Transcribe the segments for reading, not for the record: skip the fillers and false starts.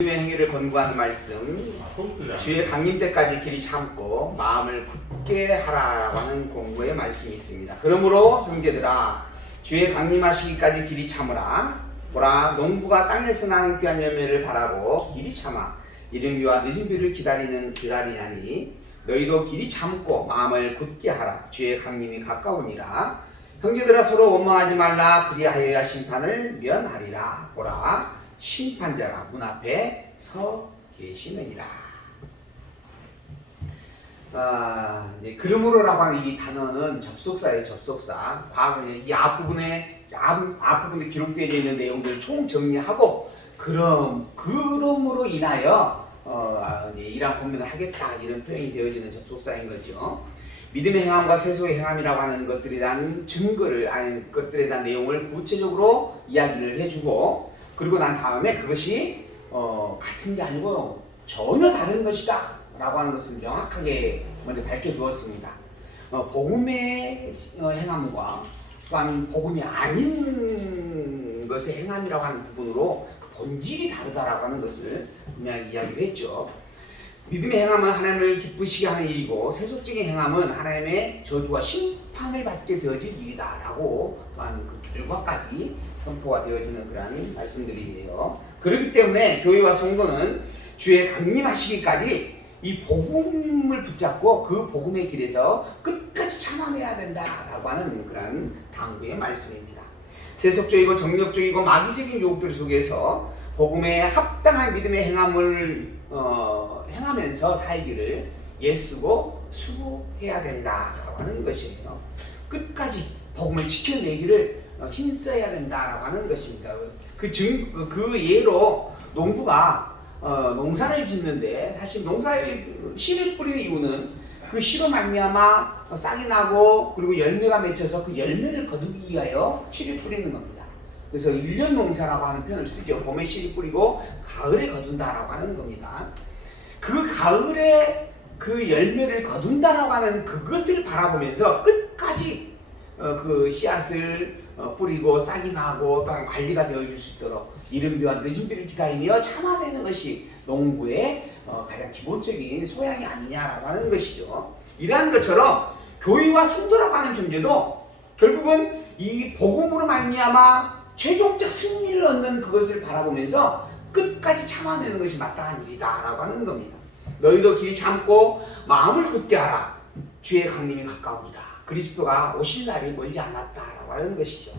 주의 행위를 권고하는 말씀, 주의 강림 때까지 길이 참고 마음을 굳게 하라라고 하는 권고의 말씀이 있습니다. 그러므로 형제들아, 주의 강림하시기까지 길이 참으라. 보라, 농부가 땅에서 나는 귀한 열매를 바라고 길이 참아 이른 비와 늦은 비를 기다리냐니 너희도 길이 참고 마음을 굳게 하라. 주의 강림이 가까우니라. 형제들아, 서로 원망하지 말라. 그리하여야 심판을 면하리라. 보라, 심판자가 문 앞에 서 계시느니라. 그러므로라고 하는 이 단어는 접속사예요. 접속사. 과거에 이 앞부분에 기록되어 있는 내용들을 총 정리하고 그러므로 인하여 이러한 고민을 하겠다, 이런 표현이 되어지는 접속사인 거죠. 믿음의 행함과 세속의 행함이라고 하는 것들에 대한 것들에 대한 내용을 구체적으로 이야기를 해주고, 그리고 난 다음에 그것이 같은 게 아니고 전혀 다른 것이다 라고 하는 것을 명확하게 먼저 밝혀주었습니다. 복음의 행함과 또한 복음이 아닌 것의 행함이라고 하는 부분으로 그 본질이 다르다라고 하는 것을 분명히 이야기를 했죠. 믿음의 행함은 하나님을 기쁘시게 하는 일이고, 세속적인 행함은 하나님의 저주와 심판을 받게 되어질 일이다라고 또한 그 결과까지 선포가 되어지는 그러한 말씀들이에요. 그렇기 때문에 교회와 성도는 주의 강림하시기까지 이 복음을 붙잡고 그 복음의 길에서 끝까지 참아내야 된다라고 하는 그러한 당부의 말씀입니다. 세속적이고 정력적이고 마귀적인 유혹들 속에서 복음에 합당한 믿음의 행함을 행하면서 살기를 애쓰고 수고해야 된다라고 하는 것이에요. 끝까지 복음을 지켜내기를 힘써야 된다라고 하는 것입니다. 그 예로 농부가 농사를 짓는데, 사실 농사에 씨를 뿌리는 이유는 그 씨로 말미암아 싹이 나고 그리고 열매가 맺혀서 그 열매를 거두기 위하여 씨를 뿌리는 겁니다. 그래서 1년 농사라고 하는 표현을 쓰죠. 봄에 씨를 뿌리고 가을에 거둔다라고 하는 겁니다. 그 가을에 그 열매를 거둔다라고 하는 그것을 바라보면서 끝까지 그 씨앗을 뿌리고 싹이 나고 또한 관리가 되어줄 수 있도록 이른 비와 늦은 비를 기다리며 참아내는 것이 농부의 가장 기본적인 소양이 아니냐라고 하는 것이죠. 이러한 것처럼 교회와 성도라고 하는 존재도 결국은 이 복음으로 말미암아 최종적 승리를 얻는 그것을 바라보면서 끝까지 참아내는 것이 마땅한 일이다라고 하는 겁니다. 너희도 길이 참고 마음을 굳게 하라. 주의 강림이 가까우니라. 그리스도가 오실 날이 멀지 않았다라고 하는 것이죠.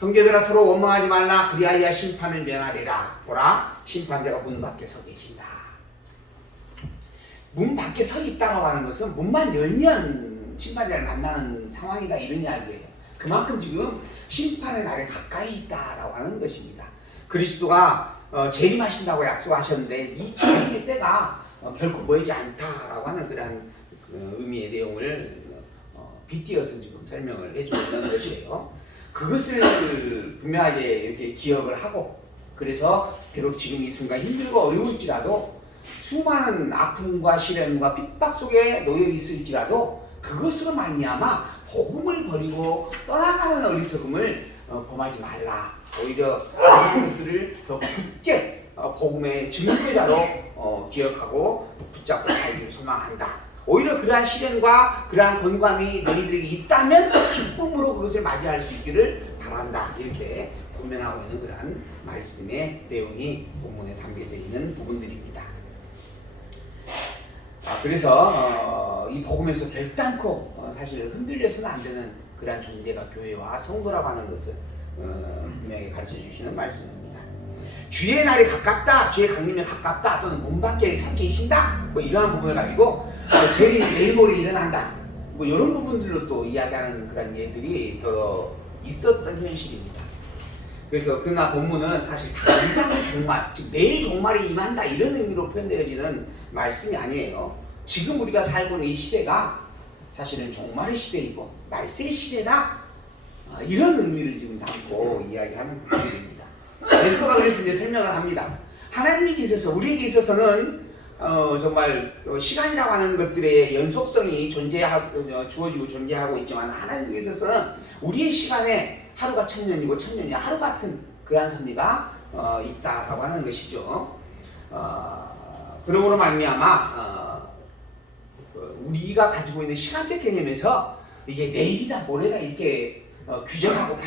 형제들아, 서로 원망하지 말라. 그리하여 심판을 면하리라. 보라, 심판자가 문 밖에 서 계신다. 문 밖에 서 있다라고 하는 것은 문만 열면 심판자를 만나는 상황이다, 이런 이야기예요. 그만큼 지금 심판의 날에 가까이 있다라고 하는 것입니다. 그리스도가 재림하신다고 약속하셨는데 이 재림의 때가 결코 멀지 않다라고 하는 그런 의미의 내용을 빗대어서 지금 설명을 해주는 것이에요. 그것을 분명하게 이렇게 기억을 하고, 그래서 비록 지금 이 순간 힘들고 어려울지라도 수많은 아픔과 시련과 핍박 속에 놓여 있을지라도 그것으로 말미암아 복음을 버리고 떠나가는 어리석음을 범하지 말라. 오히려 그런 것들을 더 굳게 복음의 증거자로 기억하고 붙잡고 살기를 소망한다. 오히려 그러한 시련과 그러한 권감이 너희들에게 있다면 기쁨으로 그것을 맞이할 수 있기를 바란다. 이렇게 고면하고 있는 그러한 말씀의 내용이 본문에 담겨져 있는 부분들입니다. 그래서 이 복음에서 결단코 사실 흔들려서는 안 되는 그러한 존재가 교회와 성도라고 하는 것을 분명히 가르쳐 주시는 말씀입니다. 주의 날이 가깝다, 주의 강림이 가깝다, 또는 문 밖에 서 계신다, 뭐 이러한 부분을 가지고 재림이 내일 모레 일어난다, 뭐 이런 부분들로 또 이야기하는 그런 예들이 더 있었던 현실입니다. 그래서 그러나 본문은 사실 당장의 종말, 즉 내일 종말이 임한다, 이런 의미로 표현되어지는 말씀이 아니에요. 지금 우리가 살고 있는 이 시대가 사실은 종말의 시대이고 말세의 시대다, 이런 의미를 지금 담고 이야기하는 부분입니다. 벨커가 그래서 이제 설명을 합니다. 하나님에게 있어서, 우리에게 있어서는 정말 시간이라고 하는 것들의 연속성이 주어지고 존재하고 있지만, 하나님께 있어서는 우리의 시간에 하루가 1000년이고 1000년이 하루 같은 그러한 섭리가 있다라고 하는 것이죠. 그러므로 말미암아 우리가 가지고 있는 시간적 개념에서 이게 내일이다 모레다 이렇게 규정하고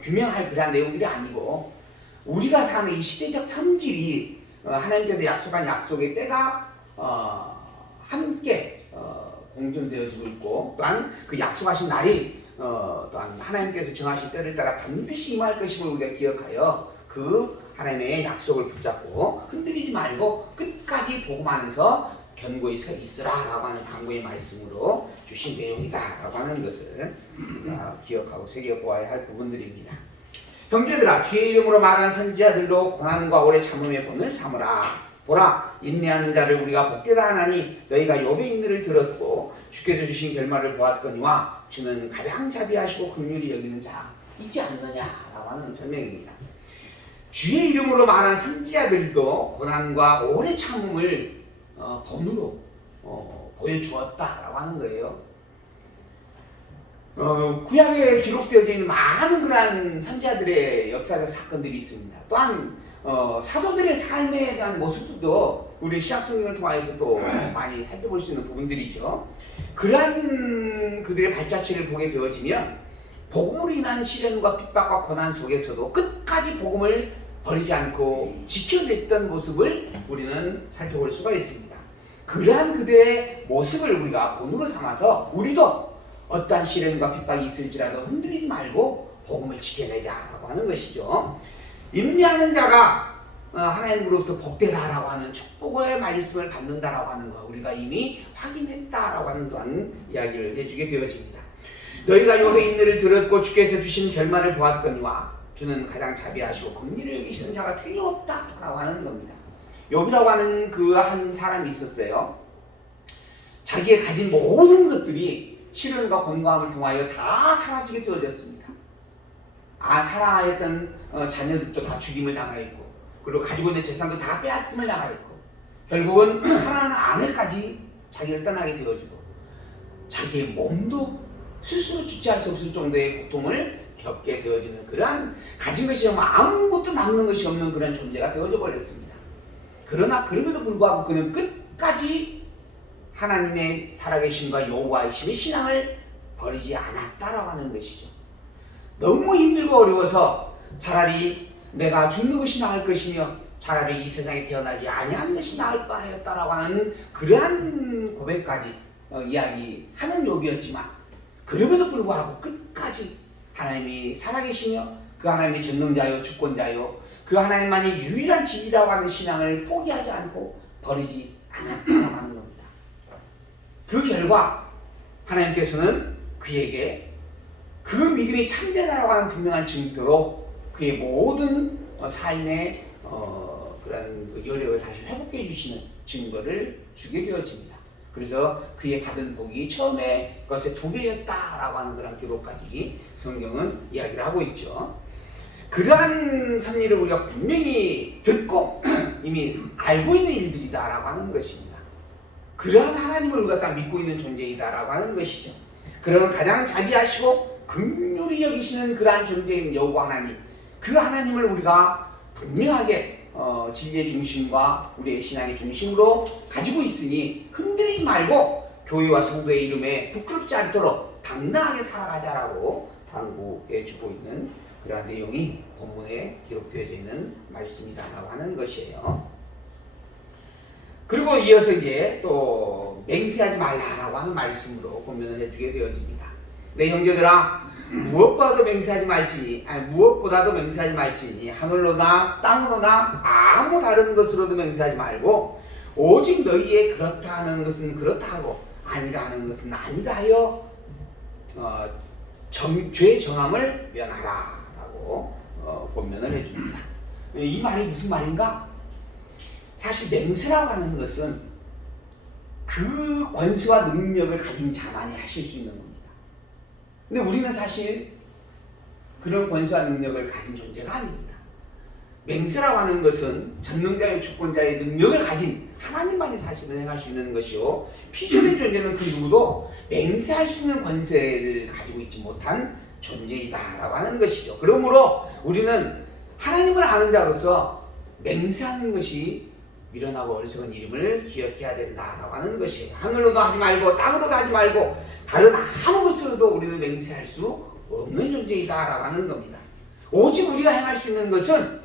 규명할 그런 내용들이 아니고 우리가 사는 이 시대적 성질이 하나님께서 약속한 약속의 때가 함께 공존되어지고 있고 또한 그 약속하신 날이 또한 하나님께서 정하신 때를 따라 반드시 임할 것임을 우리가 기억하여 그 하나님의 약속을 붙잡고 흔들리지 말고 끝까지 복음 안에서 견고히 서 있으라라고 하는 당부의 말씀으로 주신 내용이다라고 하는 것을 기억하고 새겨보아야 할 부분들입니다. 형제들아, 주의 이름으로 말한 선지자들도 고난과 오래 참음의 본을 삼으라. 보라, 인내하는 자를 우리가 복되다 하나니 너희가 욥의 인내를 들었고 주께서 주신 결말을 보았거니와 주는 가장 자비하시고 긍휼히 여기는 자이지 않느냐라고 하는 설명입니다. 주의 이름으로 말한 선지자들도 고난과 오래 참음을 본으로 보여주었다라고 하는 거예요. 구약에 기록되어져 있는 많은 그러한 선지자들의 역사적 사건들이 있습니다. 또한 사도들의 삶에 대한 모습도 우리 신약성경을 통해서 또 많이 살펴볼 수 있는 부분들이죠. 그러한 그들의 발자취를 보게 되어지면 복음으로 인한 시련과 핍박과 고난 속에서도 끝까지 복음을 버리지 않고 지켜냈던 모습을 우리는 살펴볼 수가 있습니다. 그러한 그들의 모습을 우리가 본으로 삼아서 우리도 어떠한 시련과 핍박이 있을지라도 흔들리지 말고 복음을 지켜내자라고 하는 것이죠. 인내하는 자가 하나님으로부터 복되다라고 하는 축복의 말씀을 받는다라고 하는 거 우리가 이미 확인했다라고 하는 또한 이야기를 해주게 되어집니다. 너희가 욥의 인내를 들었고 주께서 주신 결말을 보았거니와 주는 가장 자비하시고 긍휼히 여기시는 자가 틀림없다라고 하는 겁니다. 욥이라고 하는 그 한 사람이 있었어요. 자기의 가진 모든 것들이 시련과 곤고함을 통하여 다 사라지게 되어졌습니다. 사랑하였던 자녀들도 다 죽임을 당하였고, 그리고 가지고 있는 재산도 다 빼앗김을 당하였고, 결국은 사랑하는 아내까지 자기를 떠나게 되어지고, 자기의 몸도 스스로 주체할 수 없을 정도의 고통을 겪게 되어지는 그러한 가진 것이 정말 아무것도 남는 것이 없는 그런 존재가 되어져 버렸습니다. 그러나 그럼에도 불구하고 그는 끝까지 하나님의 살아계심과 여호와이심의 신앙을 버리지 않았다라고 하는 것이죠. 너무 힘들고 어려워서 차라리 내가 죽는 것이 나을 것이며 차라리 이 세상에 태어나지 아니한 것이 나을 바하였다라고 하는 그러한 고백까지 이야기하는 욥이었지만 그럼에도 불구하고 끝까지 하나님이 살아계시며 그 하나님이 전능자요 주권자요 그 하나님만이 유일한 진리라고 하는 신앙을 포기하지 않고 버리지 않았다고 하는 겁니다. 그 결과 하나님께서는 그에게 그 믿음이 참되다라고 하는 분명한 증거로 그의 모든 삶의 그런 그 여력을 다시 회복해 주시는 증거를 주게 되어집니다. 그래서 그의 받은 복이 처음에 것의 2배였다라고 하는 그런 기록까지 성경은 이야기를 하고 있죠. 그러한 섭리를 우리가 분명히 듣고 이미 알고 있는 일들이다라고 하는 것입니다. 그러한 하나님을 우리가 다 믿고 있는 존재이다라고 하는 것이죠. 그런 가장 자비하시고 긍휼히 여기시는 그러한 존재인 여호와 하나님, 그 하나님을 우리가 분명하게 진리의 중심과 우리의 신앙의 중심으로 가지고 있으니 흔들리지 말고 교회와 성도의 이름에 부끄럽지 않도록 당당하게 살아가자라고 당부해 주고 있는 그러한 내용이 본문에 기록되어져 있는 말씀이다라고 하는 것이에요. 그리고 이어서 이제 또 맹세하지 말라라고 하는 말씀으로 본면을 해주게 되어집니다. 내 형제들아, 무엇보다도 맹세하지 말지니 하늘로나 땅으로나 아무 다른 것으로도 맹세하지 말고 오직 너희의 그렇다 하는 것은 그렇다 하고 아니라 하는 것은 아니라 하여 죄 정함을 면하라 라고 본면을 해줍니다. 이 말이 무슨 말인가? 사실 맹세라고 하는 것은 그 권세와 능력을 가진 자만이 하실 수 있는 겁니다. 근데 우리는 사실 그런 권세와 능력을 가진 존재가 아닙니다. 맹세라고 하는 것은 전능자의 주권자의 능력을 가진 하나님만이 사실은 행할 수 있는 것이요, 피조된 존재는 그 누구도 맹세할 수 있는 권세를 가지고 있지 못한 존재이다라고 하는 것이죠. 그러므로 우리는 하나님을 아는 자로서 맹세하는 것이 미련하고 어리석은 이름을 기억해야 된다라고 하는 것이에요. 하늘로도 하지 말고 땅으로도 하지 말고 다른 아무 것으로도 우리는 맹세할 수 없는 존재이다라고 하는 겁니다. 오직 우리가 행할 수 있는 것은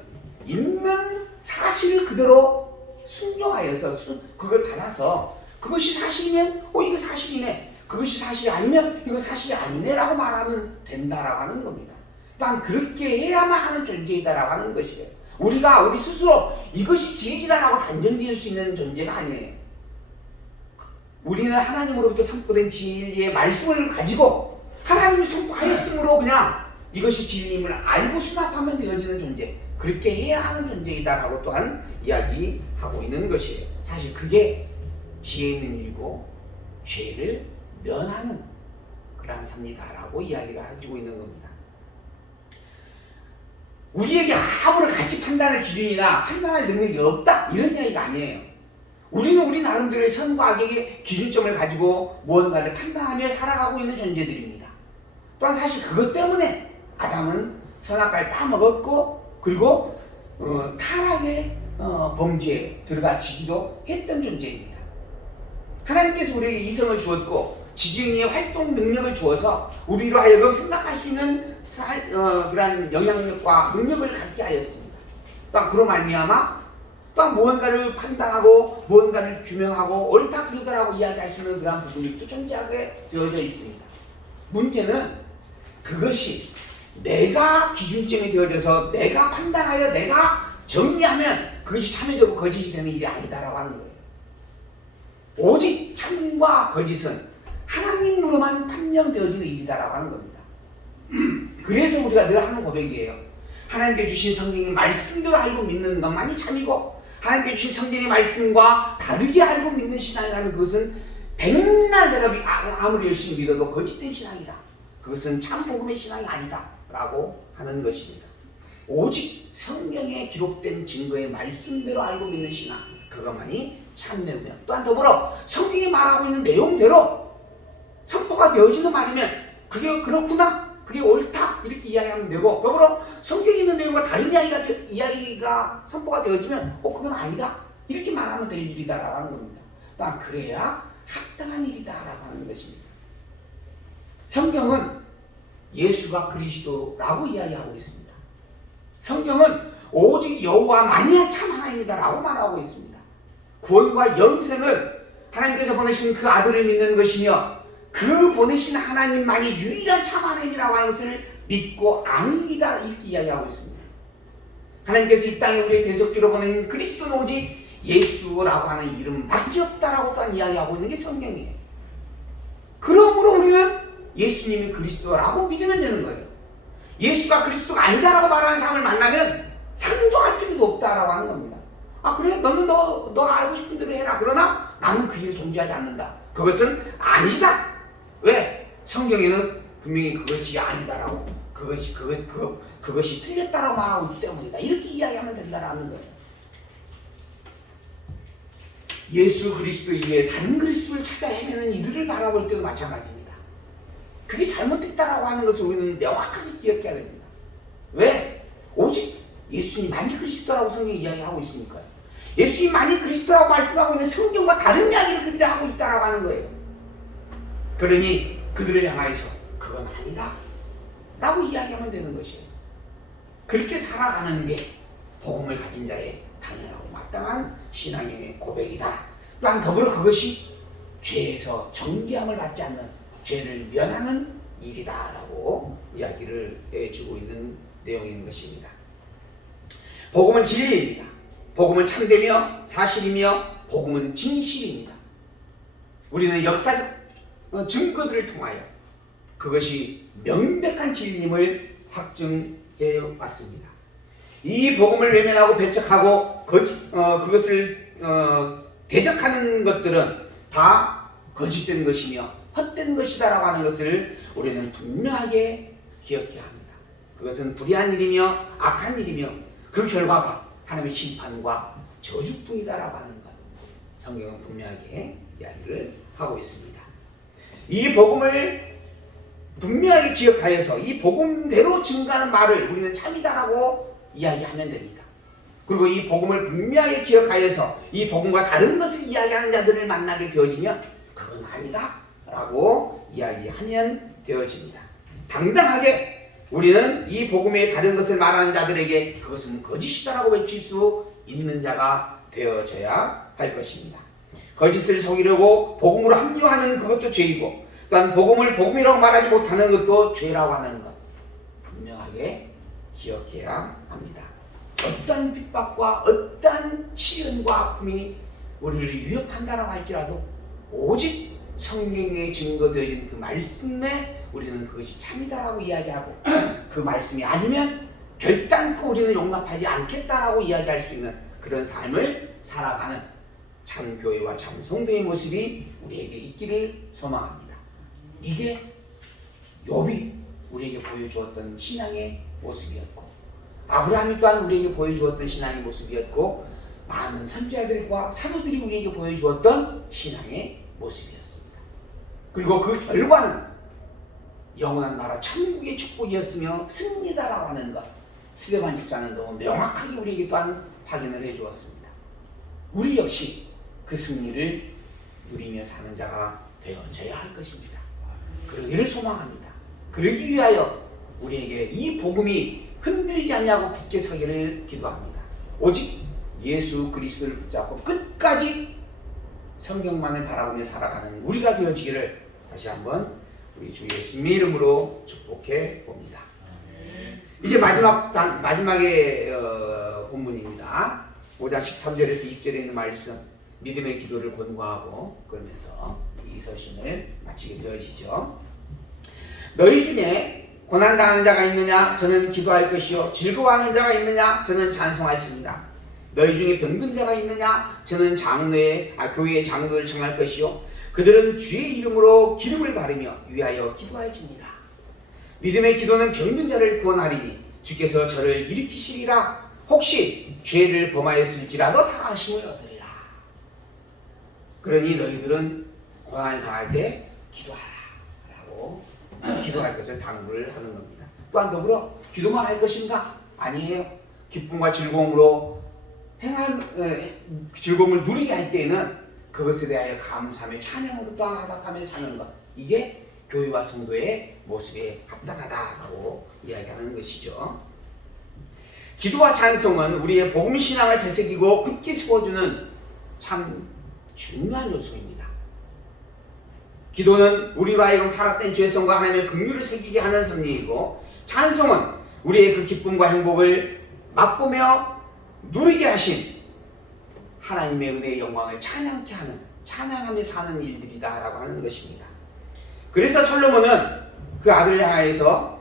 있는 사실을 그대로 순종하여서 그걸 받아서 그것이 사실이면 이거 사실이네, 그것이 사실이 아니면 이거 사실이 아니네 라고 말하면 된다라고 하는 겁니다. 또한 그렇게 해야만 하는 존재이다라고 하는 것이에요. 우리가 우리 스스로 이것이 진리다라고 단정 지을 수 있는 존재가 아니에요. 우리는 하나님으로부터 선포된 진리의 말씀을 가지고 하나님이 선포하였으므로 그냥 이것이 진리임을 알고 수납하면 되어지는 존재, 그렇게 해야 하는 존재이다라고 또한 이야기하고 있는 것이에요. 사실 그게 지혜 있는 일이고 죄를 면하는 그러한 삶이다라고 이야기를 해주고 있는 겁니다. 우리에게 아무런 가치 판단의 기준이나 판단할 능력이 없다 이런 이야기가 아니에요. 우리는 우리 나름대로의 선과 악의 기준점을 가지고 무언가를 판단하며 살아가고 있는 존재들입니다. 또한 사실 그것 때문에 아담은 선악과를 따먹었고 그리고 타락의 범죄에 들어가지기도 했던 존재입니다. 하나님께서 우리에게 이성을 주었고 지증의 활동 능력을 주어서 우리로 하여금 생각할 수 있는 그런 영향력과 능력을 갖게 하였습니다. 또한 그로 말미암아 또한 무언가를 판단하고 무언가를 규명하고 옳다 그르다라고 이야기할 수 있는 그런 부분이 또 존재하게 되어져 있습니다. 문제는 그것이 내가 기준점이 되어져서 내가 판단하여 내가 정리하면 그것이 참여되고 거짓이 되는 일이 아니다라고 하는 거예요. 오직 참과 거짓은 하나님으로만 판명되어지는 일이다라고 하는 겁니다. 그래서 우리가 늘 하는 고백이에요. 하나님께 주신 성경의 말씀대로 알고 믿는 것만이 참이고 하나님께 주신 성경의 말씀과 다르게 알고 믿는 신앙이라면 그것은 백날 내가 아무리 열심히 믿어도 거짓된 신앙이다. 그것은 참 복음의 신앙이 아니다 라고 하는 것입니다. 오직 성경에 기록된 증거의 말씀대로 알고 믿는 신앙, 그것만이 참되며 또한 더불어 성경이 말하고 있는 내용대로 선포가 되어지는 말이면 그게 그렇구나, 그게 옳다 이렇게 이야기하면 되고, 더불어 성경에 있는 내용과 다른 이야기가 선포가 되어지면 그건 아니다 이렇게 말하면 될 일이다라고 하는 겁니다. 또한 그래야 합당한 일이다라고 하는 것입니다. 성경은 예수가 그리스도라고 이야기하고 있습니다. 성경은 오직 여호와만이 참 하나님이다라고 말하고 있습니다. 구원과 영생을 하나님께서 보내신 그 아들을 믿는 것이며 그 보내신 하나님만이 유일한 참 하나님이라고 하는 것을 믿고 아는 일이다 이렇게 이야기하고 있습니다. 하나님께서 이 땅에 우리의 대속주로 보낸 그리스도는 오직 예수라고 하는 이름밖에 없다라고 또한 이야기하고 있는 게 성경이에요. 그러므로 우리는 예수님이 그리스도라고 믿으면 되는 거예요. 예수가 그리스도가 아니다라고 말하는 사람을 만나면 상종할 필요도 없다라고 하는 겁니다. 아 그래? 너는 너 알고 싶은 대로 해라. 그러나 나는 그 일을 동조하지 않는다. 그것은 아니다. 왜? 성경에는 분명히 그것이 아니다라고 그것이 틀렸다라고 말하고 있기 때문이다. 이렇게 이야기하면 된다라는 거예요. 예수 그리스도 이외에 다른 그리스도를 찾아 헤매는 이들을 바라볼 때도 마찬가지입니다. 그게 잘못됐다라고 하는 것을 우리는 명확하게 기억해야 됩니다. 왜? 오직 예수님만이 그리스도라고 성경이 이야기하고 있으니까요. 예수님만이 그리스도라고 말씀하고 있는 성경과 다른 이야기를 그들이 하고 있다라고 하는 거예요. 그러니 그들을 향하여서 그건 아니다 라고 이야기하면 되는 것이에요. 그렇게 살아가는 게 복음을 가진 자의 당연하고 마땅한 신앙의 고백이다. 또한 더불어 그것이 죄에서 정죄함을 받지 않는 죄를 면하는 일이다 라고 이야기를 해주고 있는 내용인 것입니다. 복음은 진리입니다. 복음은 참되며 사실이며 복음은 진실입니다. 우리는 역사적 증거들을 통하여 그것이 명백한 진리임을 확증해 왔습니다. 이 복음을 외면하고 배척하고 그것을 대적하는 것들은 다 거짓된 것이며 헛된 것이다라고 하는 것을 우리는 분명하게 기억해야 합니다. 그것은 불의한 일이며 악한 일이며 그 결과가 하나님의 심판과 저주뿐이다라고 하는 것, 성경은 분명하게 이야기를 하고 있습니다. 이 복음을 분명하게 기억하여서 이 복음대로 증가하는 말을 우리는 참이다라고 이야기하면 됩니다. 그리고 이 복음을 분명하게 기억하여서 이 복음과 다른 것을 이야기하는 자들을 만나게 되어지면 그건 아니다 라고 이야기하면 되어집니다. 당당하게 우리는 이 복음의 다른 것을 말하는 자들에게 그것은 거짓이다라고 외칠 수 있는 자가 되어져야 할 것입니다. 거짓을 속이려고 복음으로 합리화하는 그것도 죄이고, 또한 복음을 복음이라고 말하지 못하는 것도 죄라고 하는 것 분명하게 기억해야 합니다. 어떠한 핍박과 어떠한 시련과 아픔이 우리를 위협한다라고 할지라도 오직 성경에 증거되어진 그 말씀에 우리는 그것이 참이다라고 이야기하고 그 말씀이 아니면 결단코 우리는 용납하지 않겠다라고 이야기할 수 있는 그런 삶을 살아가는 참 교회와 참 성도의 모습이 우리에게 있기를 소망합니다. 이게 욥이 우리에게 보여주었던 신앙의 모습이었고, 아브라함이 또한 우리에게 보여주었던 신앙의 모습이었고, 많은 선지자들과 사도들이 우리에게 보여주었던 신앙의 모습이었습니다. 그리고 그 결과는 영원한 나라 천국의 축복이었으며 승리다라고 하는 것, 스데반 집사는 너무 명확하게 우리에게 또한 확인을 해주었습니다. 우리 역시 그 승리를 누리며 사는 자가 되어져야 할 것입니다. 그러기를 소망합니다. 그러기 위하여 우리에게 이 복음이 흔들리지 않냐고 굳게 서기를 기도합니다. 오직 예수 그리스도를 붙잡고 끝까지 성경만을 바라보며 살아가는 우리가 되어지기를 다시 한번 우리 주 예수님의 이름으로 축복해 봅니다. 이제 마지막의 본문입니다. 5장 13절에서 2절에 있는 말씀, 믿음의 기도를 권고하고 그러면서 이 서신을 마치게 되어지죠. 너희 중에 고난당하는 자가 있느냐? 저는 기도할 것이요. 즐거워하는 자가 있느냐? 저는 찬송할지니라. 너희 중에 병든 자가 있느냐? 저는 교회의 장로를 청할 것이요. 그들은 주의 이름으로 기름을 바르며 위하여 기도할지니라. 믿음의 기도는 병든 자를 구원하리니 주께서 저를 일으키시리라. 혹시 죄를 범하였을지라도 사하심을 얻으리라. 그러니 너희들은 고난을 당할 때 기도하라 라고 기도할 것을 당부를 하는 겁니다. 또한 더불어 기도만 할 것인가? 아니에요. 기쁨과 즐거움으로 즐거움을 누리게 할 때에는 그것에 대하여 감사하며 찬양으로 또한 화답하며 사는 것, 이게 교회와 성도의 모습에 합당하다고 이야기하는 것이죠. 기도와 찬송은 우리의 복음신앙을 되새기고 굳게 세워주는 참 중요한 요소입니다. 기도는 우리로 하여금 타락된 죄성과 하나님의 긍휼을 새기게 하는 섭리이고, 찬송은 우리의 그 기쁨과 행복을 맛보며 누리게 하신 하나님의 은혜의 영광을 찬양케 하는, 찬양하며 사는 일들이다라고 하는 것입니다. 그래서 솔로몬은 그 아들을 향하여서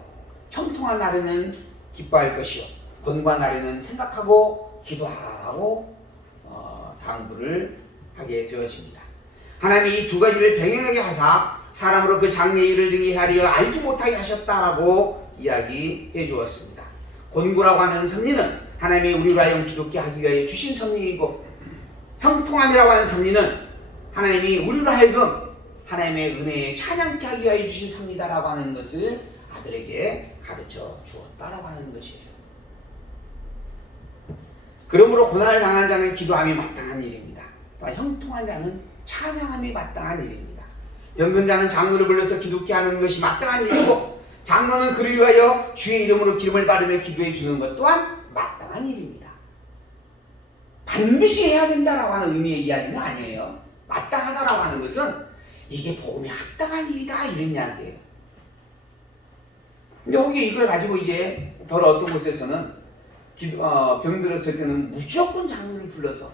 형통한 날에는 기뻐할 것이요 권고한 날에는 생각하고 기도하라고 당부를 하게 되어집니다. 하나님이 이 두 가지를 병행하게 하사 사람으로 그 장래의 일을 등에 하려 알지 못하게 하셨다라고 이야기해 주었습니다. 권고라고 하는 섭리는 하나님이 우리로 하여금 기독게 하기 위하여 주신 섭리이고, 형통함이라고 하는 섭리는 하나님이 우리로 하여금 하나님의 은혜에 찬양케 하기 위하여 주신 섭리다라고 하는 것을 아들에게 가르쳐 주었다라고 하는 것이에요. 그러므로 고난을 당한 자는 기도함이 마땅한 일입니다. 또한 형통한 자는 찬양함이 마땅한 일입니다. 병든 자는 장로를 불러서 기도케 하는 것이 마땅한 일이고, 장로는 그를 위하여 주의 이름으로 기름을 바르며 기도해 주는 것 또한 마땅한 일입니다. 반드시 해야 된다라고 하는 의미의 이야기는 아니에요. 마땅하다라고 하는 것은 이게 복음에 합당한 일이다 이런 이야기예요. 근데 혹시 이걸 가지고 이제 더 어떤 곳에서는 병들었을 때는 무조건 장로를 불러서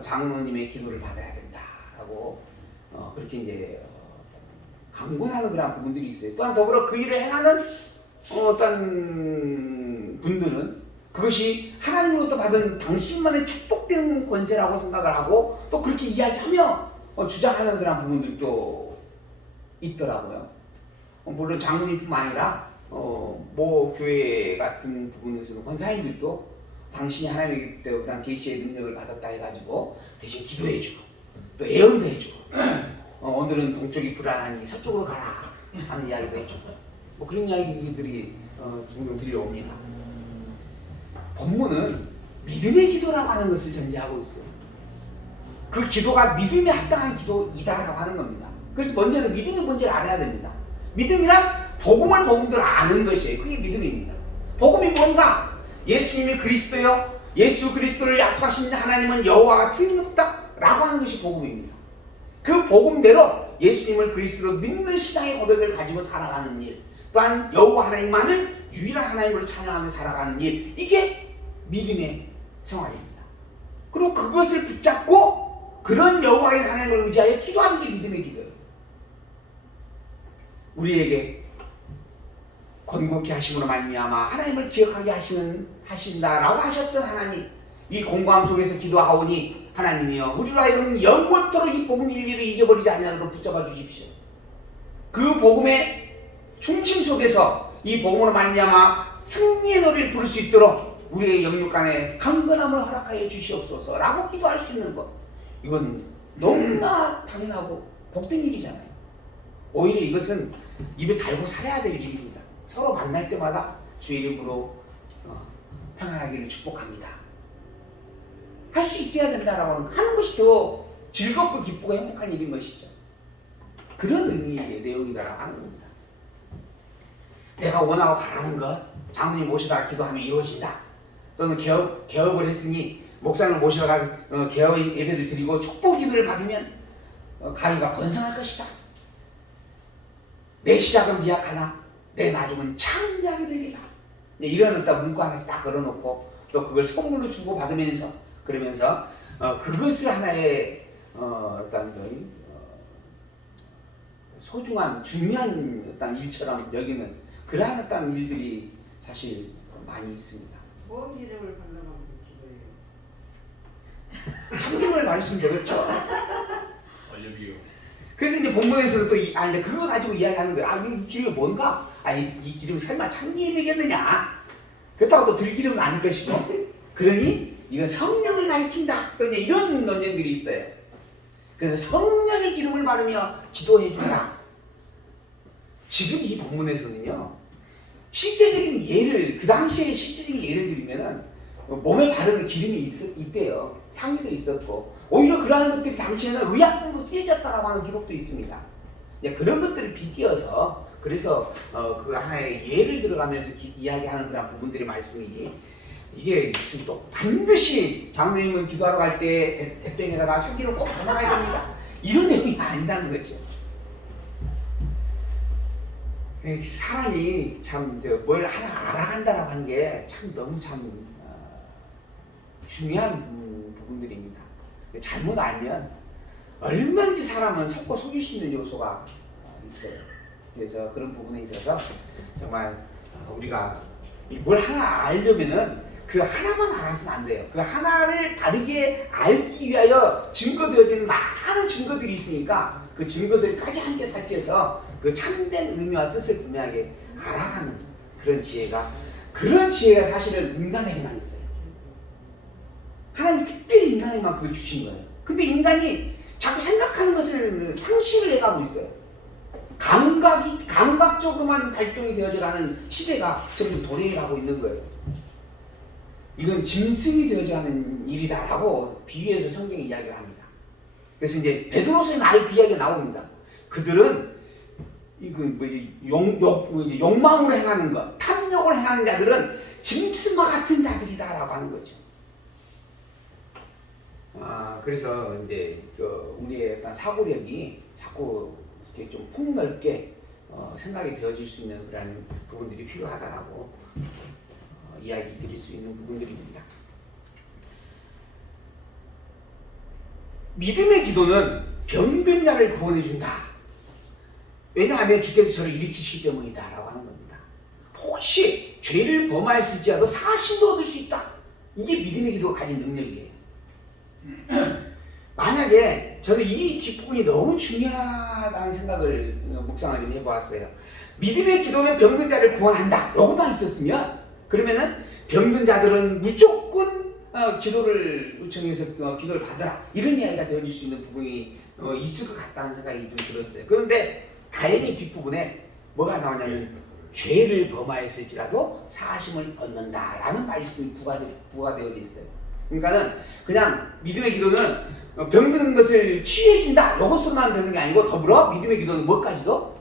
장로님의 기도를 받아야 된다라고 그렇게 이제 강권하는 그런 부분들이 있어요. 또한 더불어 그 일을 행하는 어떤 분들은 그것이 하나님으로부터 받은 당신만의 축복된 권세라고 생각을 하고 또 그렇게 이야기하며 주장하는 그런 부분들도 있더라고요. 물론 장로님뿐만 아니라 뭐 교회 같은 부분에서는 권사님들도 당신이 하나님의 그런 계시의 능력을 받았다 해가지고 대신 기도해주고 또 예언도 해주고 오늘은 동쪽이 불안하니 서쪽으로 가라 하는 이야기도 해주고 뭐 그런 이야기들이 종종 들려옵니다. 본문은 믿음의 기도라고 하는 것을 전제하고 있어요. 그 기도가 믿음에 합당한 기도이다라고 하는 겁니다. 그래서 먼저는 믿음이 뭔지를 알아야 됩니다. 믿음이란 복음을 복음대로 아는 것이에요. 그게 믿음입니다. 복음이 뭔가? 예수님이 그리스도요, 예수 그리스도를 약속하신 하나님은 여호와가 틀림없다 라고 하는 것이 복음입니다. 그 복음대로 예수님을 그리스도로 믿는 신앙의 고백을 가지고 살아가는 일, 또한 여호와 하나님만을 유일한 하나님으로 찬양하며 살아가는 일, 이게 믿음의 생활입니다. 그리고 그것을 붙잡고 그런 여호와의 하나님을 의지하여 기도하는 게 믿음의 기도예요. 우리에게 권고케 하심으로 말미암아 하나님을 기억하게 하신다라고 하셨던 하나님, 이 공고함 속에서 기도하오니 하나님이여 우리로 하여금 영원토록 이 복음 진리를 잊어버리지 아니하도록 붙잡아 주십시오. 그 복음의 중심 속에서 이 복음으로 말미암아 승리의 노래를 부를 수 있도록 우리의 영육 간에 강건함을 허락하여 주시옵소서 라고 기도할 수 있는 것, 이건 너무나 당연하고 복된 일이잖아요. 오히려 이것은 입에 달고 살아야 될 일입니다. 서로 만날 때마다 주의 이름으로 평안하기를 축복합니다, 할 수 있어야 된다라고 하는 것이 더 즐겁고 기쁘고 행복한 일인 것이죠. 그런 의미의 내용이다라고 하는 겁니다. 내가 원하고 바라는 것, 장로님 모시다가 기도하면 이루어진다. 또는 개업을 했으니 목사님을 모시다가 개업 예배를 드리고 축복 기도를 받으면 가게가 번성할 것이다. 내 시작은 미약하나 내 나중은 창대하게 되리라. 이런 어떤 문구 하나씩 딱 걸어놓고 또 그걸 선물로 주고 받으면서 그러면서 그것을 하나의 어떤 소중한 중요한 어떤 일처럼 여기는 그러한 어떤 일들이 사실 많이 있습니다. 뭔 기름을 발라가면 기도해요? 참기름을 바르시면 되겠죠. 알려비요. 그래서 이제 본문에서도 또 이제 그거 가지고 이야기하는 거예요. 이 기름이 뭔가? 이 기름이 설마 참기름이겠느냐? 그렇다고 또 들기름은 아닐 것이고, 그러니 이건 성령을 가리킨다. 또 이제 이런 논쟁들이 있어요. 그래서 성령의 기름을 바르며 기도해 준다. 지금 이 본문에서는요, 실제적인 예를, 그 당시에 실제적인 예를 들면은 몸에 바르는 기름이 있대요. 향유도 있었고, 오히려 그러한 것들이 당시에는 의약품으로 쓰여졌다라고 하는 기록도 있습니다. 그런 것들을 빗대어서 그래서 그 하나의 예를 들어가면서 이야기하는 그런 부분들의 말씀이지, 이게 무슨 또 반드시 장로님은 기도하러 갈 때 대병에다가 참기름 꼭 담아가야 됩니다, 이런 내용이 아니라는 거죠. 사람이 참 뭘 하나 알아간다라고 하는 게 참 너무 중요한 부분들입니다. 잘못 알면 얼마든지 사람은 속일 수 있는 요소가 있어요. 그래서 그런 부분에 있어서 정말 우리가 뭘 하나 알려면은 그 하나만 알아서는 안 돼요. 그 하나를 바르게 알기 위하여 증거되어지는 많은 증거들이 있으니까 그 증거들까지 함께 살펴서 그 참된 의미와 뜻을 분명하게 알아가는 그런 지혜가 사실은 인간에게만 있어요. 하나님 특별히 인간에게만 그걸 주신 거예요. 근데 인간이 자꾸 생각하는 것을 상실을 해가고 있어요. 감각적으로만 발동이 되어져가는 시대가 점점 도래해가고 있는 거예요. 이건 짐승이 되어져가는 일이다라고 비유해서 성경이 이야기를 합니다. 그래서 이제 베드로서에는 아예 그 이야기가 나옵니다. 그들은 욕망으로 행하는 것, 탐욕을 행하는 자들은 짐승과 같은 자들이다라고 하는 거죠. 그래서 이제 우리의 어떤 사고력이 자꾸 이렇게 좀 폭넓게 생각이 되어질 수 있는 그런 부분들이 필요하다라고 이야기 드릴 수 있는 부분들입니다. 믿음의 기도는 병든 자를 구원해 준다. 왜냐하면 주께서 저를 일으키시기 때문이다 라고 하는 겁니다. 혹시 죄를 범하였을지라도 사심도 얻을 수 있다. 이게 믿음의 기도가 가진 능력이에요. 만약에 저는 이 뒷부분이 너무 중요하다는 생각을 묵상을 좀 해보았어요. 믿음의 기도는 병든 자를 구원한다, 요것만 있었으면 그러면은 병든 자들은 무조건 기도를 요청해서 기도를 받으라, 이런 이야기가 되어질 수 있는 부분이 있을 것 같다는 생각이 좀 들었어요. 그런데 다행히 뒷부분에 뭐가 나오냐면 죄를 범하였을지라도 사하심을 얻는다라는 말씀이 부과되어 있어요. 그러니까는 그냥 믿음의 기도는 병드는 것을 치유해준다 이것으로만 되는 게 아니고 더불어 믿음의 기도는 뭐까지도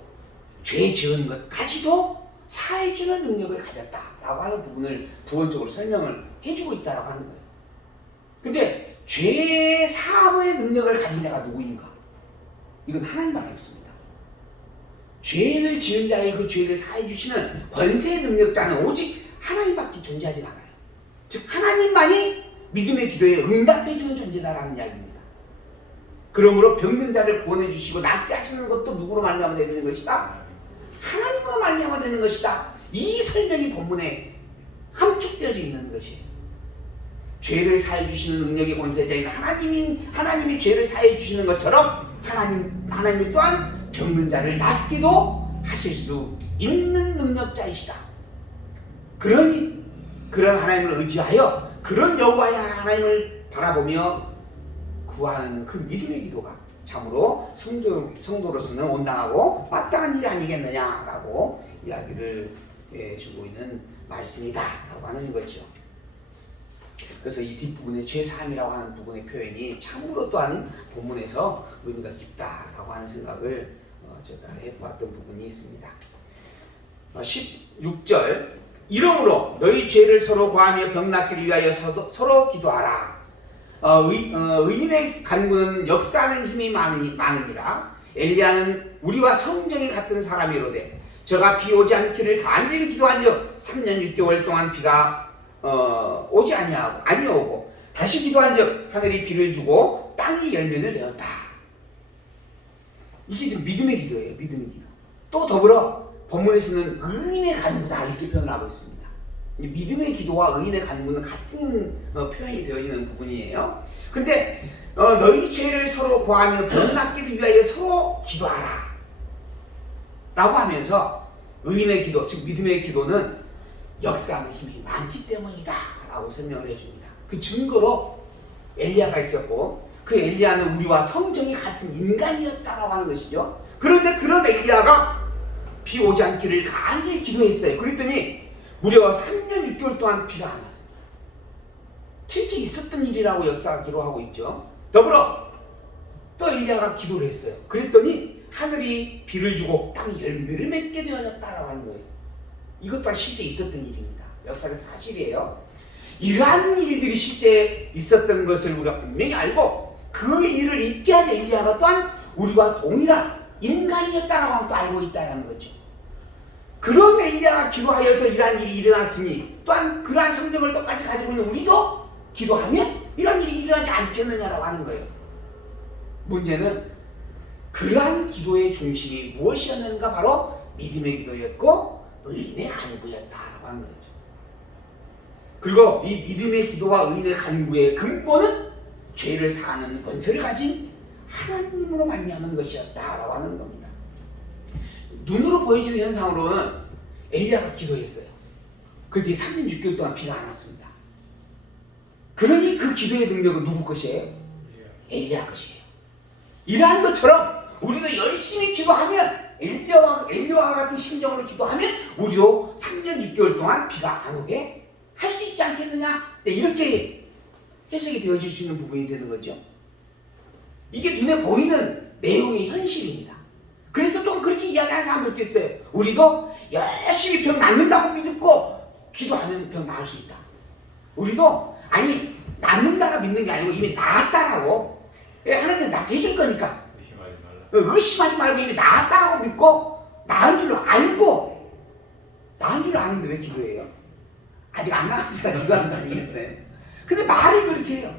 죄 지은 것까지도 사해주는 능력을 가졌다라고 하는 부분을 부원적으로 설명을 해주고 있다라고 하는 거예요. 근데 죄 사함의 능력을 가진 자가 누구인가? 이건 하나님밖에 없습니다. 죄를 지은 자의 그 죄를 사해 주시는 권세의 능력자는 오직 하나님밖에 존재하지 않아요. 즉 하나님만이 믿음의 기도에 응답해 주는 존재다라는 이야기입니다. 그러므로 병든 자를 구원해 주시고 낫게 하시는 것도 누구로 말미암아 되는 것이다? 하나님으로 말미암아 되는 것이다. 이 설명이 본문에 함축되어져 있는 것이에요. 죄를 사해 주시는 능력의 권세자인 하나님이 죄를 사해 주시는 것처럼 하나님이 또한 병든 자를 낫기도 하실 수 있는 능력자이시다. 그러니 그런 하나님을 의지하여 그런 여호와의 하나님을 바라보며 구하는 그 믿음의 기도가 참으로 성도로서는 온당하고 마땅한 일이 아니겠느냐라고 이야기를 해주고 있는 말씀이다라고 하는 거죠. 그래서 이 뒷부분에 죄사함이라고 하는 부분의 표현이 참으로 또한 본문에서 의미가 깊다라고 하는 생각을 제가 해보았던 부분이 있습니다. 16절 이러므로 너희 죄를 서로 고하며 병 낫기를 위하여 서로 기도하라. 의인의 간구는 역사하는 힘이 많으니라. 엘리야는 우리와 성정이 같은 사람이로되 저가 비 오지 않기를 간절히 기도한즉 3년 6개월 동안 비가 오지 아니오고 다시 기도한즉 하늘이 비를 주고 땅이 열매를 내었다. 이게 지금 믿음의 기도예요. 믿음의 기도. 또 더불어 본문에서는 의인의 간구다 이렇게 표현하고 있습니다. 이 믿음의 기도와 의인의 간구는 같은 표현이 되어지는 부분이에요. 근데 너희 죄를 서로 고하며 병 낫기를 위하여 서로 기도하라 라고 하면서 의인의 기도, 즉 믿음의 기도는 역사하는 힘이 많기 때문이다 라고 설명을 해줍니다. 그 증거로 엘리야가 있었고 그 엘리야는 우리와 성정이 같은 인간이었다라고 하는 것이죠. 그런데 그런 엘리야가 비 오지 않기를 간절히 기도했어요. 그랬더니 무려 3년 6개월 동안 비가 안 왔습니다. 실제 있었던 일이라고 역사가 기록하고 있죠. 더불어 또 엘리야가 기도를 했어요. 그랬더니 하늘이 비를 주고 땅이 열매를 맺게 되어졌다라고 하는 거예요. 이것 또한 실제 있었던 일입니다. 역사적 사실이에요. 이러한 일들이 실제 있었던 것을 우리가 분명히 알고 그 일을 있게 한 엘리야가 또한 우리와 동일한 인간이었다라고 또 알고 있다는 거죠. 그런 엘리야가 기도하여서 이러한 일이 일어났으니 또한 그러한 성경을 똑같이 가지고 있는 우리도 기도하면 이런 일이 일어나지 않겠느냐라고 하는 거예요. 문제는 그러한 기도의 중심이 무엇이었는가? 바로 믿음의 기도였고 의인의 간구였다라고 하는 거죠. 그리고 이 믿음의 기도와 의인의 간구의 근본은 죄를 사하는 권세를 가진 하나님으로 말미암은 것이었다라고 하는 겁니다. 눈으로 보여지는 현상으로는 엘리야가 기도했어요. 그 뒤에 3년 6개월 동안 비가 안 왔습니다. 그러니 그 기도의 능력은 누구 것이에요? 엘리야 것이에요. 이러한 것처럼 우리도 열심히 기도하면 엘리야와 같은 심정으로 기도하면 우리도 3년 6개월 동안 비가 안 오게 할 수 있지 않겠느냐? 이렇게 해석이 되어질 수 있는 부분이 되는 거죠. 이게 눈에 보이는 내용의 현실입니다. 그래서 또 그렇게 이야기하는 사람들도 있어요. 우리도 열심히 병 낫는다고 믿고 기도하면 병 나을 수 있다. 우리도 아니 낫는다가 믿는 게 아니고 이미 나았다라고 하나님 낫게 해줄 거니까 의심하지 말고 이미 나았다라고 믿고 나은 줄로 알고 나은 줄로 아는데 왜 기도해요? 아직 안 나왔으니까 기도하는 거 아니겠어요? 근데 말을 그렇게 해요.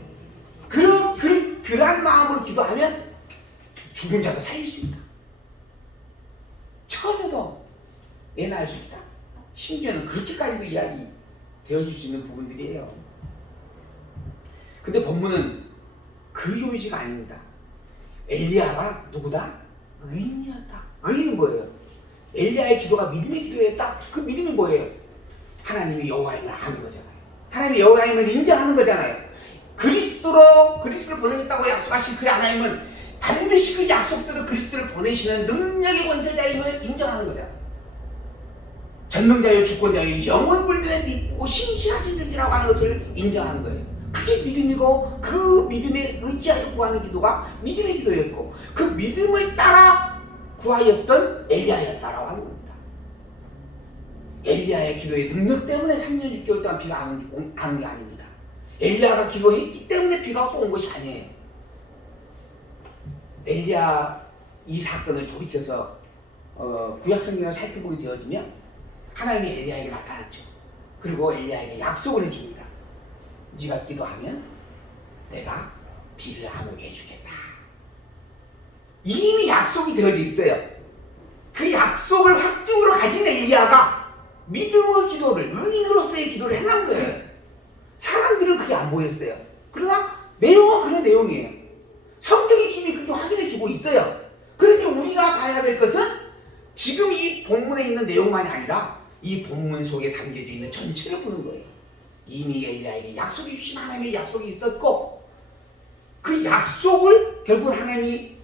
그러한 마음으로 기도하면 죽은 자도 살릴 수 있다. 처녀도 애 낳을 수 있다. 심지어는 그렇게까지도 이야기 되어질 수 있는 부분들이에요. 근데 본문은 그 요지가 아닙니다. 엘리야가 누구다? 의인이었다. 의인은 뭐예요? 엘리야의 기도가 믿음의 기도였다. 그 믿음이 뭐예요? 하나님이 여호와임을 아는 거잖아요. 하나님이 여호와임을 인정하는 거잖아요. 그리스도를 보내겠다고 약속하신 그 하나님은 반드시 그 약속대로 그리스도를 보내시는 능력의 권세자임을 인정하는 거잖아요. 전능자여 주권자여 영원불변의 믿고 신실하신 존재라고 하는 것을 인정하는 거예요. 그게 믿음이고 그 믿음에 의지하여 구하는 기도가 믿음의 기도였고 그 믿음을 따라 구하였던 엘리야였다라고 하는 겁니다. 엘리야의 기도의 능력 때문에 3년 6개월 동안 비가 안 온 게 아닙니다. 엘리야가 기도했기 때문에 비가 또 온 것이 아니에요. 엘리야 이 사건을 돌이켜서 구약성경을 살펴보게 되어지면 하나님이 엘리야에게 나타났죠. 그리고 엘리야에게 약속을 해줍니다. 네가 기도하면 내가 비를 안 오게 해주겠다. 이미 약속이 되어져 있어요. 그 약속을 확증으로 가진 엘리야가 믿음의 기도를 의인으로서의 기도를 해난 거예요. 사람들은 그게 안 보였어요. 그러나 내용은 그런 내용이에요. 성경이 이미 그게 확인해주고 있어요. 그러니 우리가 봐야 될 것은 지금 이 본문에 있는 내용만이 아니라 이 본문 속에 담겨져 있는 전체를 보는 거예요. 이미 엘리야에게 약속해 주신 하나님의 약속이 있었고 그 약속을 결국 하나님이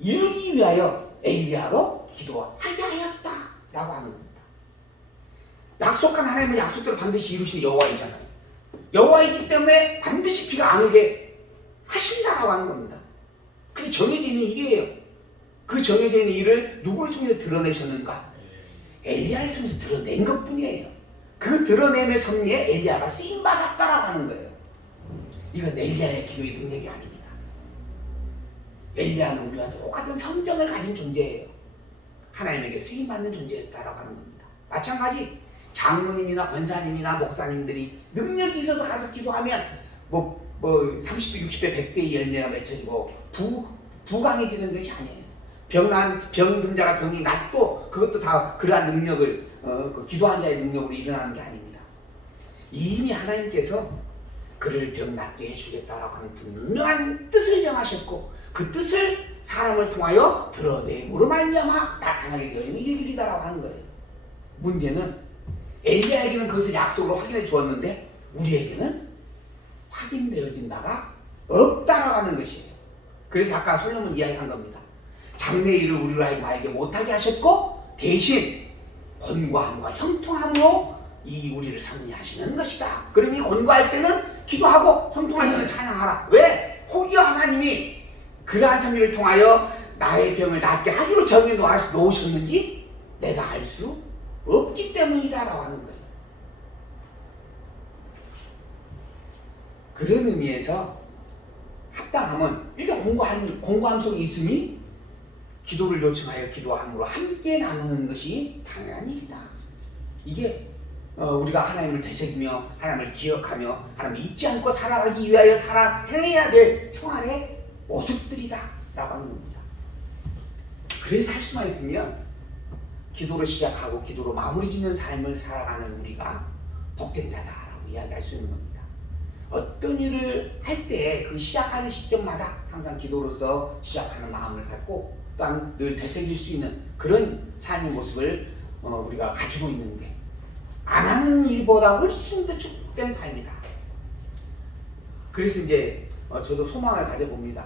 이루기 위하여 엘리야로 기도하게 하였다라고 하는 겁니다. 약속한 하나님의 약속대로 반드시 이루시는 여호와이잖아요. 여호와이기 때문에 반드시 비가 안 오게 하신다라고 하는 겁니다. 그게 정해져 있는 일이에요. 그 정해져 있는 일을 누구를 통해서 드러내셨는가? 엘리야를 통해서 드러낸 것뿐이에요. 그 드러냄의 섭리에 엘리야가 쓰임받았다라고 하는 거예요. 이건 엘리야의 기도의 능력이 아닙니다. 엘리야는 우리와 똑같은 성정을 가진 존재예요. 하나님에게 쓰임받는 존재였다라고 하는 겁니다. 마찬가지 장로님이나 권사님이나 목사님들이 능력이 있어서 가서 기도하면 뭐 30배, 60배, 100배의 열매가 맺혀지고 부강해지는 것이 아니에요. 병든자가 병이 낫도 그것도 다 그러한 능력을 그 기도한 자의 능력으로 일어나는 게 아닙니다. 이미 하나님께서 그를 병 낫게 해주겠다라고 하는 분명한 뜻을 정하셨고 그 뜻을 사람을 통하여 드러내므로 말미암아 나타나게 되어지는 일들이다라고 하는 거예요. 문제는 엘리야에게는 그것을 약속으로 확인해 주었는데 우리에게는 확인되어진 바가 없다라고 하는 것이에요. 그래서 아까 솔로몬 이야기한 겁니다. 장래 일을 우리로 하여금 알게 못하게 하셨고 대신 권고함과 형통함으로 이 우리를 섭리하시는 것이다. 그러니 권고할 때는 기도하고 형통할 때는 찬양하라. 왜? 혹여 하나님이 그러한 섭리를 통하여 나의 병을 낫게 하기로 정해 놓으셨는지 내가 알 수 없기 때문이다라고 하는 거예요. 그런 의미에서 합당함은 일단 공고함 속에 있음이 기도를 요청하여 기도함으로 함께 나누는 것이 당연한 일이다. 이게 우리가 하나님을 되새기며 하나님을 기억하며 하나님을 잊지 않고 살아가기 위하여 행해야 될 생활의 모습들이다 라고 하는 겁니다. 그래서 할 수만 있으면 기도로 시작하고 기도로 마무리 짓는 삶을 살아가는 우리가 복된 자다라고 이야기할 수 있는 겁니다. 어떤 일을 할 때 그 시작하는 시점마다 항상 기도로서 시작하는 마음을 갖고 또한 늘 되새길 수 있는 그런 삶의 모습을 우리가 가지고 있는데 안 하는 일보다 훨씬 더 축복된 삶이다. 그래서 이제 저도 소망을 가져봅니다.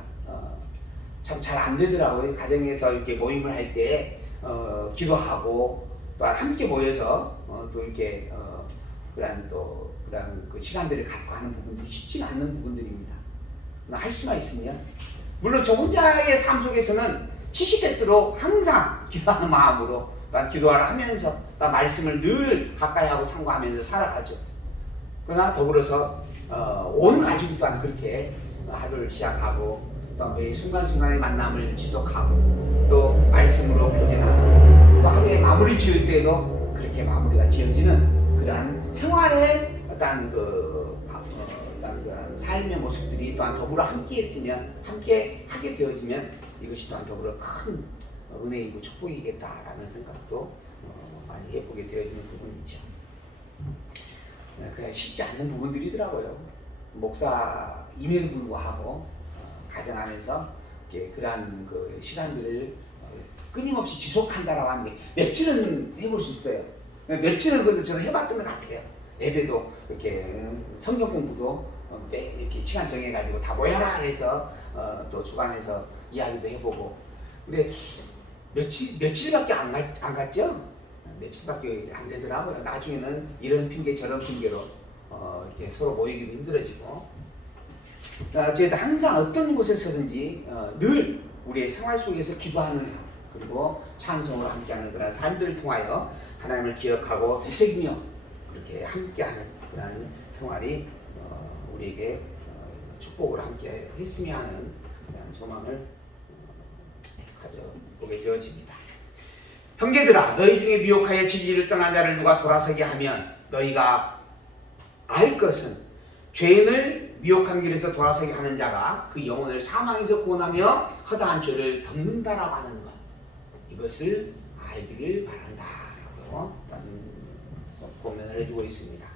참 잘 안 되더라고요. 가정에서 이렇게 모임을 할 때 기도하고 또 함께 모여서 또 이렇게 그런 그 시간들을 갖고 하는 부분들이 쉽지는 않는 부분들입니다. 할 수만 있으면 물론 저 혼자의 삶 속에서는 시시때때로 항상 기도하는 마음으로 또한 기도를 하면서 또 말씀을 늘 가까이 하고 상고하면서 살아가죠. 그러나 더불어서 온 가족이 또한 그렇게 하루를 시작하고 또 매일 순간순간의 만남을 지속하고 또 말씀으로 교제하고 또 하루에 마무리 지을 때도 그렇게 마무리가 지어지는 그러한 생활의 어떤 어떤 삶의 모습들이 또한 더불어 함께 했으면 함께 하게 되어지면 이것이 또한 더불어 큰 은혜이고 축복이겠다라는 생각도 많이 해보게 되어지는 부분이죠. 그냥 쉽지 않는 부분들이더라고요. 목사임에도 불구하고 가정 안에서 이렇게 그러한 그 시간들을 끊임없이 지속한다라고 하는 게 며칠은 해볼 수 있어요. 며칠은 그래도 저는 해봤던 것 같아요. 예배도 이렇게 성경 공부도 이렇게 시간 정해가지고 다 모여라 해서 또 주간에서 이야기도 해보고 근데 며칠밖에 안 갔죠? 며칠밖에 안 되더라고요. 나중에는 이런 핑계 저런 핑계로 이렇게 서로 모이기도 힘들어지고. 저희도 항상 어떤 곳에서든지 늘 우리의 생활 속에서 기도하는 삶, 그리고 찬송을 함께하는 그런 삶들을 통하여 하나님을 기억하고 되새기며 그렇게 함께하는 그런 생활이 우리에게 축복을 함께 했으면 하는 그런 소망을 가져보게 되어집니다. 형제들아, 너희 중에 미혹하여 진리를 떠난 자를 누가 돌아서게 하면 너희가 알 것은 죄인을 미혹한 길에서 돌아서게 하는 자가 그 영혼을 사망에서 구원하며 허다한 죄를 덮는다라고 하는 것, 이것을 알기를 바란다라고 고면을 해주고 있습니다.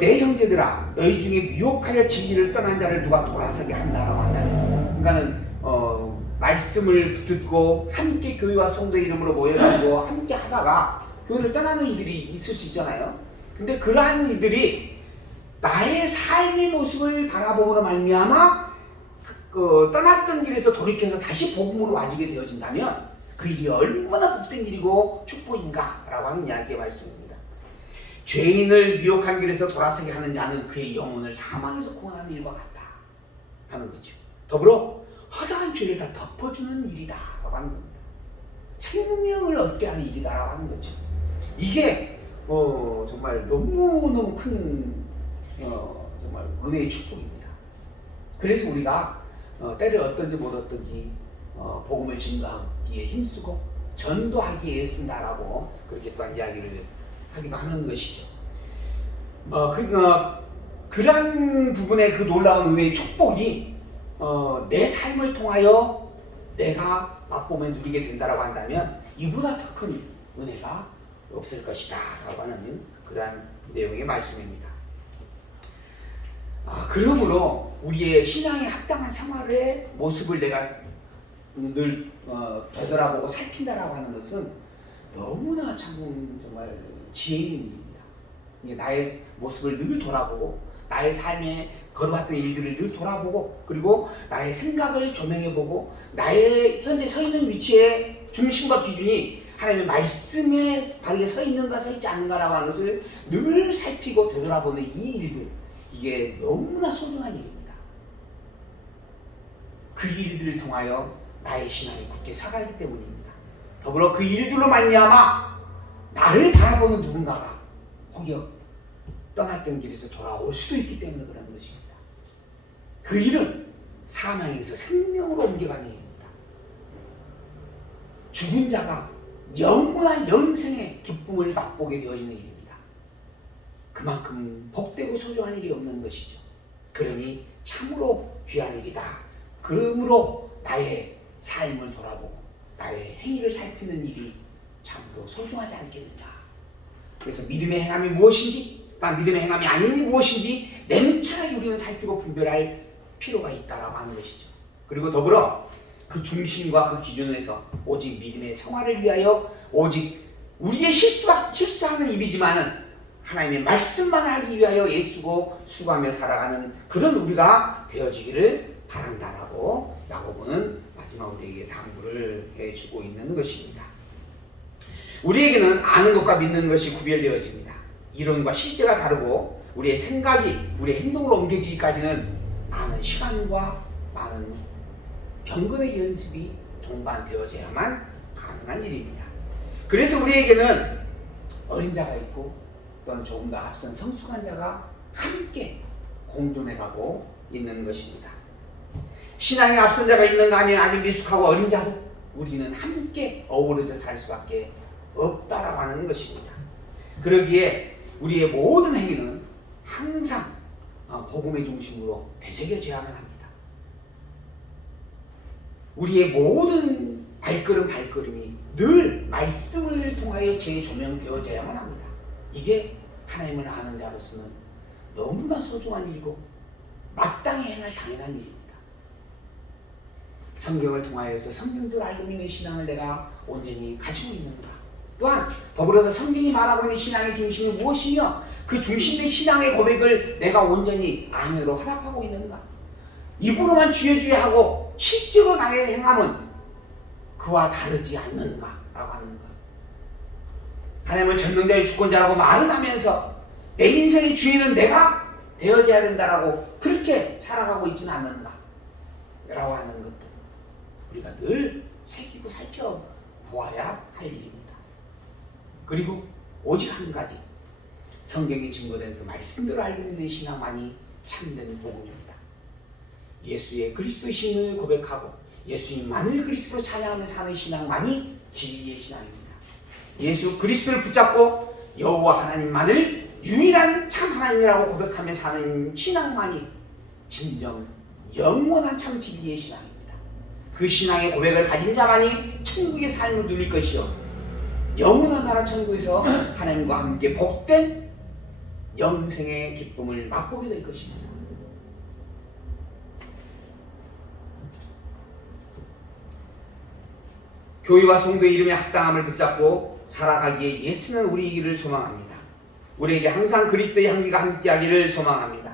내 형제들아, 너희 중에 미혹하여 진리를 떠난 자를 누가 돌아서게 한다라고 한다면, 그러니까는 말씀을 듣고 함께 교회와 성도 이름으로 모여가지고 함께 하다가 교회를 떠나는 이들이 있을 수 있잖아요. 근데 그러한 이들이 나의 삶의 모습을 바라보므로 말미암아 떠났던 길에서 돌이켜서 다시 복음으로 와지게 되어진다면 그 일이 얼마나 복된 일이고 축복인가라고 하는 이야기의 말씀입니다. 죄인을 미혹한 길에서 돌아서게 하는 자는 그의 영혼을 사망에서 구원하는 일과 같다 하는 거죠. 더불어 허다한 죄를 다 덮어주는 일이다라고 하는 겁니다. 생명을 얻게 하는 일이다라고 하는 거죠. 이게 정말 너무너무 큰 정말 은혜의 축복입니다. 그래서 우리가 때를 어떤지 못 어떤지 복음을 증거하기에 힘쓰고 전도하기에 애쓴다라고 그렇게 또한 이야기를 하기도 하는 것이죠. 그러한 부분의 그 놀라운 은혜의 축복이 내 삶을 통하여 내가 맛보면 누리게 된다라고 한다면 이보다 더 큰 은혜가 없을 것이다 라고 하는 그러한 내용의 말씀입니다. 그러므로 우리의 신앙에 합당한 생활의 모습을 내가 늘 되돌아보고 살핀다라고 하는 것은 너무나 참 정말 지혜 있는 일입니다. 나의 모습을 늘 돌아보고 나의 삶에 걸어왔던 일들을 늘 돌아보고 그리고 나의 생각을 조명해보고 나의 현재 서 있는 위치의 중심과 기준이 하나님의 말씀에 바르게 서 있는가 서 있지 않는가라고 하는 것을 늘 살피고 되돌아보는 이 일들, 이게 너무나 소중한 일입니다. 그 일들을 통하여 나의 신앙이 굳게 서가기 때문입니다. 더불어 그 일들로 말미암아 나를 바라보는 누군가가 혹여 떠났던 길에서 돌아올 수도 있기 때문에 그런 것입니다. 그 일은 사망에서 생명으로 옮겨가는 일입니다. 죽은 자가 영원한 영생의 기쁨을 맛보게 되어지는 일입니다. 그만큼 복되고 소중한 일이 없는 것이죠. 그러니 참으로 귀한 일이다. 그러므로 나의 삶을 돌아보고 나의 행위를 살피는 일이 참으로 소중하지 않겠느냐. 그래서 믿음의 행함이 무엇인지, 믿음의 행함이 아닌 무엇인지 냉철하게 우리는 살피고 분별할 필요가 있다라고 하는 것이죠. 그리고 더불어 그 중심과 그 기준에서 오직 믿음의 생활을 위하여 오직 우리의 실수하는 입이지만은 하나님의 말씀만 하기 위하여 애쓰고 수고하며 살아가는 그런 우리가 되어지기를 바란다라고 야고보는 마지막 우리에게 당부를 해주고 있는 것입니다. 우리에게는 아는 것과 믿는 것이 구별되어집니다. 이론과 실제가 다르고 우리의 생각이 우리의 행동으로 옮겨지기까지는 많은 시간과 많은 경건의 연습이 동반되어져야만 가능한 일입니다. 그래서 우리에게는 어린 자가 있고 또한 조금 더 앞선 성숙한 자가 함께 공존해가고 있는 것입니다. 신앙에 앞선 자가 있는가 하면 아직 미숙하고 어린 자도 우리는 함께 어우러져 살 수밖에 없다라고 하는 것입니다. 그러기에 우리의 모든 행위는 항상 복음의 중심으로 되새겨져야만 합니다. 우리의 모든 발걸음이 늘 말씀을 통하여 재조명되어져야만 합니다. 이게 하나님을 아는 자로서는 너무나 소중한 일이고 마땅히 행할 당연한 일입니다. 성경을 통하여서 성경대로 알고 있는 신앙을 내가 온전히 가지고 있는가? 또한 더불어서 성경이 말하고 있는 신앙의 중심이 무엇이며 그 중심된 신앙의 고백을 내가 온전히 안으로 화답하고 있는가? 입으로만 주여 하고 실제로 나의 행함은 그와 다르지 않는가? 라고 하는 것. 하나님을 전능자의 주권자라고 말은 하면서 내 인생의 주인은 내가 되어져야 된다라고 그렇게 살아가고 있지는 않는가 라고 하는 것들 우리가 늘 새기고 살펴보아야 할 일입니다. 그리고 오직 한 가지 성경에 증거된 그 말씀대로 알고 있는 신앙만이 참된 복음입니다. 예수의 그리스도이심을 고백하고 예수님만을 그리스도로 찬양하며 사는 신앙만이 진리의 신앙입니다. 예수 그리스도를 붙잡고 여호와 하나님만을 유일한 참 하나님이라고 고백하며 사는 신앙만이 진정 영원한 참 진리의 신앙입니다. 그 신앙의 고백을 가진 자만이 천국의 삶을 누릴 것이요 영원한 나라 천국에서 하나님과 함께 복된 영생의 기쁨을 맛보게 될 것입니다. 교회와 성도의 이름에 합당함을 붙잡고 살아가기에 예수는 우리에게를 소망합니다. 우리에게 항상 그리스도의 향기가 함께하기를 소망합니다.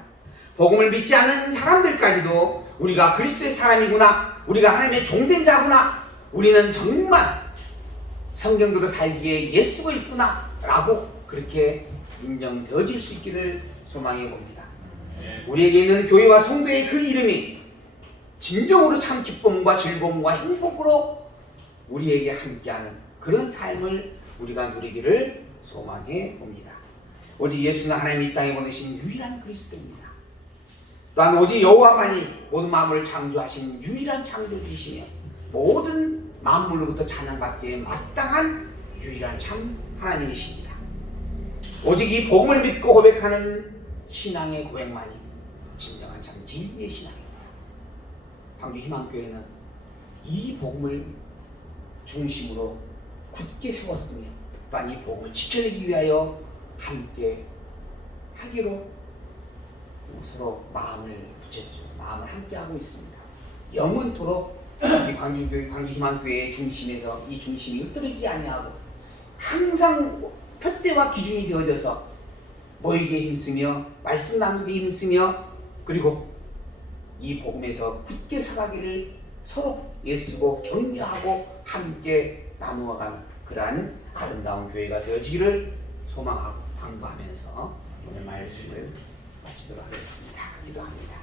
복음을 믿지 않는 사람들까지도 우리가 그리스도의 사람이구나, 우리가 하나님의 종된 자구나, 우리는 정말 성경대로 살기에 예수가 있구나 라고 그렇게 인정되어질 수 있기를 소망해 봅니다. 우리에게 있는 교회와 성도의 그 이름이 진정으로 참 기쁨과 즐거움과 행복으로 우리에게 함께하는 그런 삶을 우리가 누리기를 소망해 봅니다. 오직 예수는 하나님이 이 땅에 보내신 유일한 그리스도입니다. 또한 오직 여호와만이 모든 만물을 창조하신 유일한 창조주이시며 모든 만물로부터 찬양받기에 마땅한 유일한 참 하나님이십니다. 오직 이 복음을 믿고 고백하는 신앙의 고백만이 진정한 참 진리의 신앙입니다. 광주희망교회는 이 복음을 중심으로 굳게 세웠으며 또한 이 복음을 지켜내기 위하여 함께 하기로 서로 마음을 붙였죠. 마음을 함께 하고 있습니다. 영원토록 이 광주교회, 광주희망교회의 중심에서 이 중심이 흩어지지 아니하고 항상 표대와 기준이 되어져서 모이기에 힘쓰며 말씀 나누기에 힘쓰며 그리고 이 복음에서 굳게 살아가기를 서로 애쓰고 격려하고 함께 나누어가는 그러한 아름다운 교회가 되어지기를 소망하고 방부하면서 오늘 말씀을 마치도록 하겠습니다. 기도합니다.